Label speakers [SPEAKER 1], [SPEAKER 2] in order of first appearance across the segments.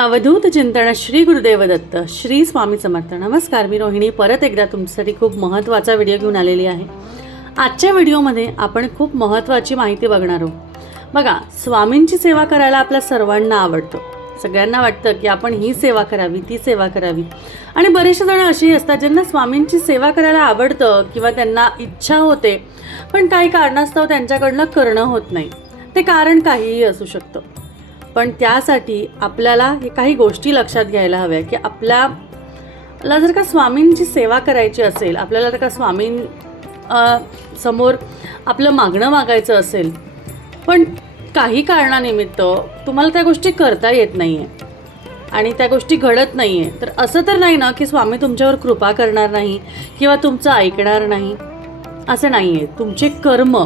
[SPEAKER 1] अवधूत चिंतन श्री गुरुदेव दत्त श्री स्वामी समर्थ. नमस्कार मी रोहिणी. परत एकदा तुमच्यासाठी खूप महत्त्वाचा व्हिडिओ घेऊन आलेली आहे. आजच्या व्हिडिओमध्ये आपण खूप महत्त्वाची माहिती बघणार आहोत. बघा स्वामींची सेवा करायला आपल्या सर्वांना आवडतं. सगळ्यांना वाटतं की आपण ही सेवा करावी ती सेवा करावी. आणि बरेचसे जण अशी असतात ज्यांना स्वामींची सेवा करायला आवडतं किंवा त्यांना इच्छा होते पण काही कारणास्तव त्यांच्याकडनं करणं होत नाही. ते कारण काहीही असू शकतं. पण त्यासाठी आपल्याला हे काही गोष्टी लक्षात घ्यायला हव्या की आपल्याला जर का स्वामींची सेवा करायची असेल आपल्याला जर का स्वामीं समोर आपलं मागणं मागायचं असेल पण काही कारणानिमित्त तुम्हाला त्या गोष्टी करता येत नाही आहे आणि त्या गोष्टी घडत नाही आहे तर असं तर नाही ना की स्वामी तुमच्यावर कृपा करणार नाही किंवा तुमचं ऐकणार नाही. असं नाही आहे तुमचे कर्म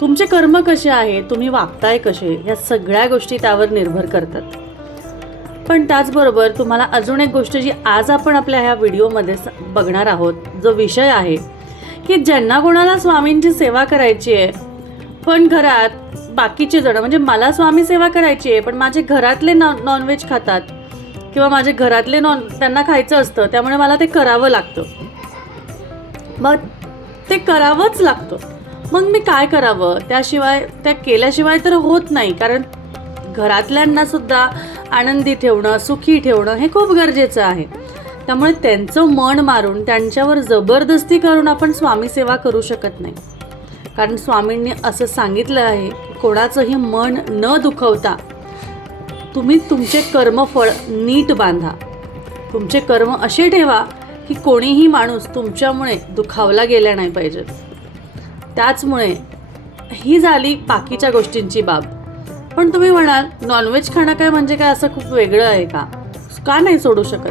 [SPEAKER 1] तुमचे कर्म कसे आहे तुम्ही वागताय कसे ह्या सगळ्या गोष्टी त्यावर निर्भर करतात. पण त्याचबरोबर तुम्हाला अजून एक गोष्ट जी आज आपण आपल्या ह्या व्हिडिओमध्ये स- बघणार आहोत जो विषय आहे की ज्यांना कोणाला स्वामींची सेवा करायची आहे पण घरात बाकीचे जण म्हणजे मला स्वामी सेवा करायची आहे पण माझे घरातले नॉन नॉनव्हेज खातात किंवा माझे घरातले नॉन त्यांना खायचं असतं त्यामुळे मला ते करावं लागतं. मग ते करावंच लागतं. मग मी काय करावं? त्याशिवाय त्या केल्याशिवाय तर होत नाही. कारण घरातल्यांना सुद्धा आनंदी ठेवणं सुखी ठेवणं हे खूप गरजेचं आहे. त्यामुळे त्यांचं मन मारून त्यांच्यावर जबरदस्ती करून आपण स्वामी सेवा करू शकत नाही. कारण स्वामींनी असं सांगितलं आहे की कोणाचंही मन न दुखवता तुम्ही तुमचे कर्मफळ नीट बांधा. तुमचे कर्म असे ठेवा की कोणीही माणूस तुमच्यामुळे दुखावला गेला नाही पाहिजे. त्याचमुळे ही झाली बाकीच्या गोष्टींची बाब. पण तुम्ही म्हणाल नॉनव्हेज खाणं काय म्हणजे काय असं खूप वेगळं आहे का? का नाही सोडू शकत?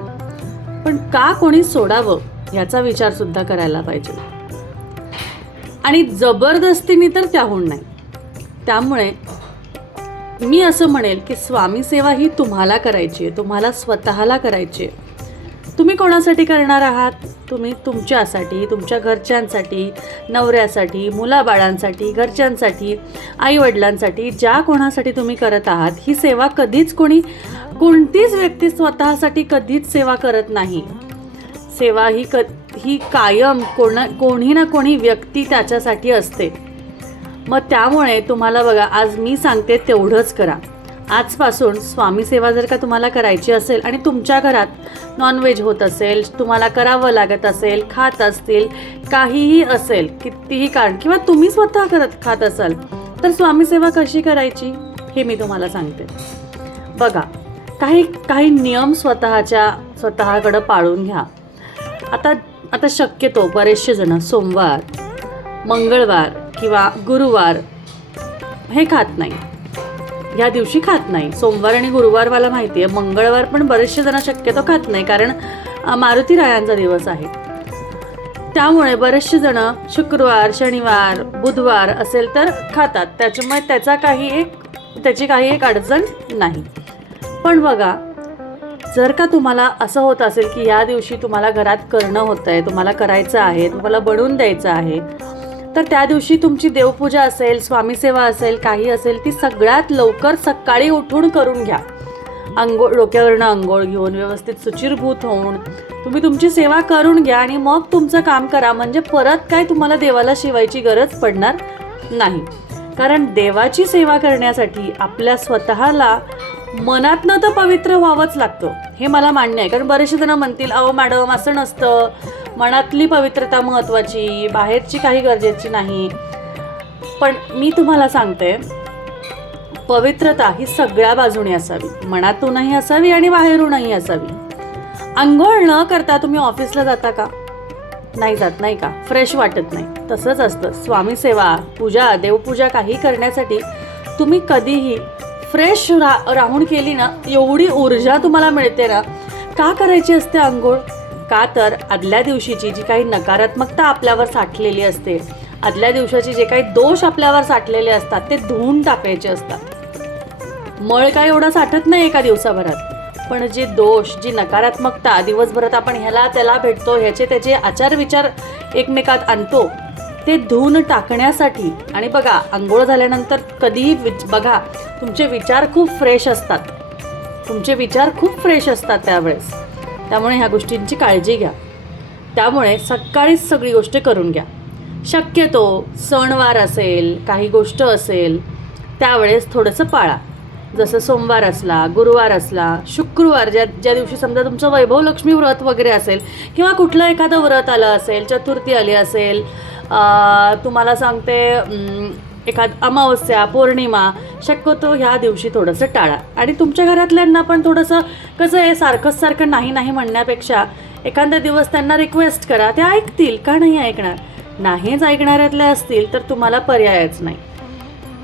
[SPEAKER 1] पण का कोणी सोडावं याचा विचार सुद्धा करायला पाहिजे. आणि जबरदस्तीने तर त्याहून नाही. त्यामुळे मी असं म्हणेल की स्वामी सेवा ही तुम्हाला करायची आहे तुम्हाला स्वतःला करायची आहे. तुम्ही कोणासाठी करणार आहात? तुम्ही तुमच्यासाठी तुमच्या घरच्यांसाठी नवऱ्यासाठी मुलाबाळांसाठी घरच्यांसाठी आईवडिलांसाठी ज्या कोणासाठी तुम्ही करत आहात ही सेवा कधीच कोणी कोणतीच व्यक्ती स्वतःसाठी कधीच सेवा करत नाही. सेवा ही क ही कायम कोणा कोणी ना कोणी व्यक्ती त्याच्यासाठी असते. मग त्यामुळे तुम्हाला बघा आज मी सांगते तेवढंच करा. आजपासून स्वामी सेवा जर का तुम्हाला करायची असेल आणि तुमच्या घरात नॉनव्हेज होत असेल तुम्हाला करावं लागत असेल खात असतील काहीही असेल कितीही कारण किंवा तुम्ही स्वतः करत खात असाल तर स्वामी सेवा कशी करायची हे मी तुम्हाला सांगते. बघा काही काही नियम स्वतःच्या स्वतःकडं पाळून घ्या. आता आता शक्यतो बरेचसे जण सोमवार मंगळवार किंवा गुरुवार हे खात नाही. ह्या दिवशी खात नाही. सोमवार आणि गुरुवार मला माहिती आहे मंगळवार पण बरेचसे जण शक्यतो खात नाही कारण मारुती रायांचा दिवस आहे. त्यामुळे बरेचसे जण शुक्रवार शनिवार बुधवार असेल तर खातात. त्याच्यामुळे त्याचा काही एक त्याची काही एक अडचण नाही. पण बघा जर का तुम्हाला असं होत असेल की या दिवशी तुम्हाला घरात करणं होतं आहे तुम्हाला करायचं आहे तुम्हाला बनवून द्यायचं आहे तर त्या दिवशी तुमची देवपूजा असेल स्वामीसेवा असेल काही असेल ती सगळ्यात लवकर सकाळी उठून करून घ्या. अंघोळ डोक्यावरनं अंघोळ घेऊन व्यवस्थित सुचिरभूत होऊन तुम्ही तुमची सेवा करून घ्या आणि मग तुमचं काम करा. म्हणजे परत काय तुम्हाला देवाला शिवायची गरज पडणार नाही. कारण देवाची सेवा करण्यासाठी आपल्या स्वतःला मनातनं तर पवित्र व्हावंच लागतं. हे मला मान्य आहे. कारण बरेचसे जण म्हणतील अहो मॅडम असं नसतं. मनातली पवित्रता महत्त्वाची बाहेरची काही गरजेची नाही. पण मी तुम्हाला सांगते पवित्रता ही सगळ्या बाजूने असावी. मनातूनही असावी आणि बाहेरूनही असावी. आंघोळ न करता तुम्ही ऑफिसला जाता का? नाही जात नाही का? फ्रेश वाटत नाही. तसंच असतं. स्वामी सेवा पूजा देवपूजा काही करण्यासाठी तुम्ही कधीही फ्रेश रा राहून केली ना एवढी ऊर्जा तुम्हाला मिळते ना का करायची असते आंघोळ? का? तर आदल्या दिवशीची जी काही नकारात्मकता आपल्यावर साठलेली असते आदल्या दिवसाचे जे काही दोष आपल्यावर साठलेले असतात ते धुवून टाकायचे असतात. मळ काय एवढा साठत नाही एका दिवसाभरात. पण जे दोष जी नकारात्मकता दिवसभरात आपण ह्याला त्याला भेटतो ह्याचे त्याचे आचार विचार एकमेकात आणतो ते धुवून टाकण्यासाठी. आणि बघा आंघोळ झाल्यानंतर कधीही विच बघा तुमचे विचार खूप फ्रेश असतात. तुमचे विचार खूप फ्रेश असतात त्यावेळेस. त्यामुळे ह्या गोष्टींची काळजी घ्या. त्यामुळे सकाळीच सगळी गोष्ट करून घ्या. शक्यतो सणवार असेल काही गोष्ट असेल त्यावेळेस थोडंसं पाळा. जसं सोमवार असला गुरुवार असला शुक्रवार ज्या ज्या दिवशी समजा तुमचं वैभव लक्ष्मी व्रत वगैरे असेल किंवा कुठलं एखादं व्रत आलं असेल चतुर्थी आली असेल तुम्हाला सांगते एखाद अमावस्या पौर्णिमा शक्यतो ह्या दिवशी थोडंसं टाळा. आणि तुमच्या घरातल्यांना पण थोडंसं कसं आहे सारखंच सारखं नाही नाही म्हणण्यापेक्षा एखादा दिवस त्यांना रिक्वेस्ट करा ते ऐकतील का नाही ऐकणार? नाहीच ऐकणाऱ्यातल्या असतील तर तुम्हाला पर्यायच नाही.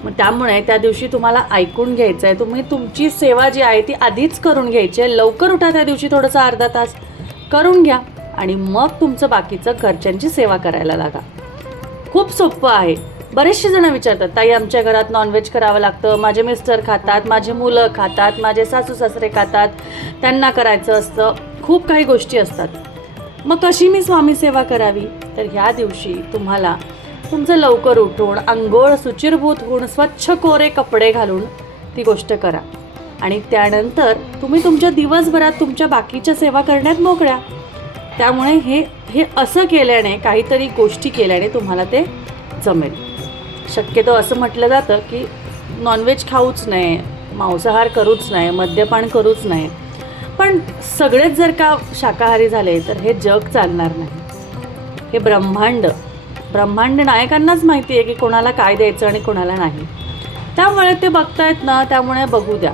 [SPEAKER 1] मग त्यामुळे त्या दिवशी तुम्हाला ऐकून घ्यायचं आहे तुम्ही तुमची सेवा जी आहे ती आधीच करून घ्यायची आहे. लवकर उठा त्या दिवशी थोडंसं अर्धा तास. करून घ्या. आणि मग तुमचं बाकीचं घरच्यांची सेवा करायला लागा. खूप सोपं आहे. बरेचसे जण विचारतात ताई आमच्या घरात नॉनव्हेज करावं लागतं. माझे मिस्टर खातात माझे मुलं खातात माझे सासू सासरे खातात. त्यांना करायचं असतं. खूप काही गोष्टी असतात. मग कशी मी स्वामी सेवा करावी? तर ह्या दिवशी तुम्हाला तुमचं लवकर उठून आंघोळ सुचिरभूत होऊन स्वच्छ कोरे कपडे घालून ती गोष्ट करा. आणि त्यानंतर तुम्ही तुमच्या दिवसभरात तुमच्या बाकीच्या सेवा करण्यात मोकळ्या. त्यामुळे हे हे असं केल्याने काहीतरी गोष्टी केल्याने तुम्हाला ते जमेल. शक्यतो असं म्हटलं जातं की नॉनव्हेज खाऊच नये मांसाहार करूच नाही मद्यपान करूच नाही पण सगळेच जर का शाकाहारी झाले तर हे जग चालणार नाही. हे ब्रह्मांड. ब्रह्मांड नायकांनाच माहिती आहे की कोणाला काय द्यायचं आणि कोणाला नाही. त्यामुळे ते बघतायत ना त्यामुळे बघू द्या.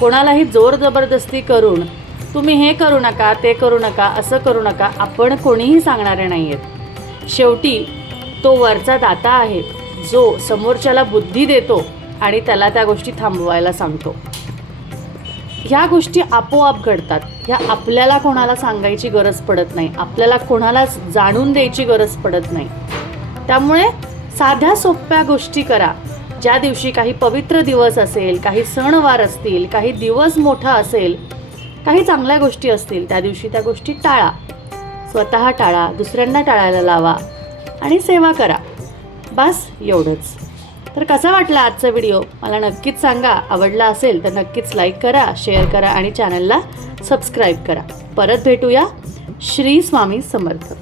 [SPEAKER 1] कोणालाही जोर जबरदस्ती करून तुम्ही हे करू नका ते करू नका असं करू नका आपण कोणीही सांगणारे नाही आहेत शेवटी तो वरचा दाता आहे. जो समोरच्याला बुद्धी देतो आणि त्याला त्या गोष्टी थांबवायला सांगतो. ह्या गोष्टी आपोआप घडतात. ह्या आपल्याला कोणाला सांगायची गरज पडत नाही. आपल्याला कोणालाच जाणून द्यायची गरज पडत नाही. त्यामुळे साध्या सोप्या गोष्टी करा. ज्या दिवशी काही पवित्र दिवस असेल काही सणवार असतील काही दिवस मोठा असेल काही चांगल्या गोष्टी असतील त्या दिवशी त्या गोष्टी टाळा. स्वतः टाळा दुसऱ्यांना टाळायला लावा आणि सेवा करा. बस एवढंच. तर कसा वाटला आजचा व्हिडिओ? मला नक्कीच सांगा. आवडला असेल तर नक्कीच लाईक करा शेअर करा आणि चॅनलला सबस्क्राईब करा. परत भेटूया. श्री स्वामी समर्थ.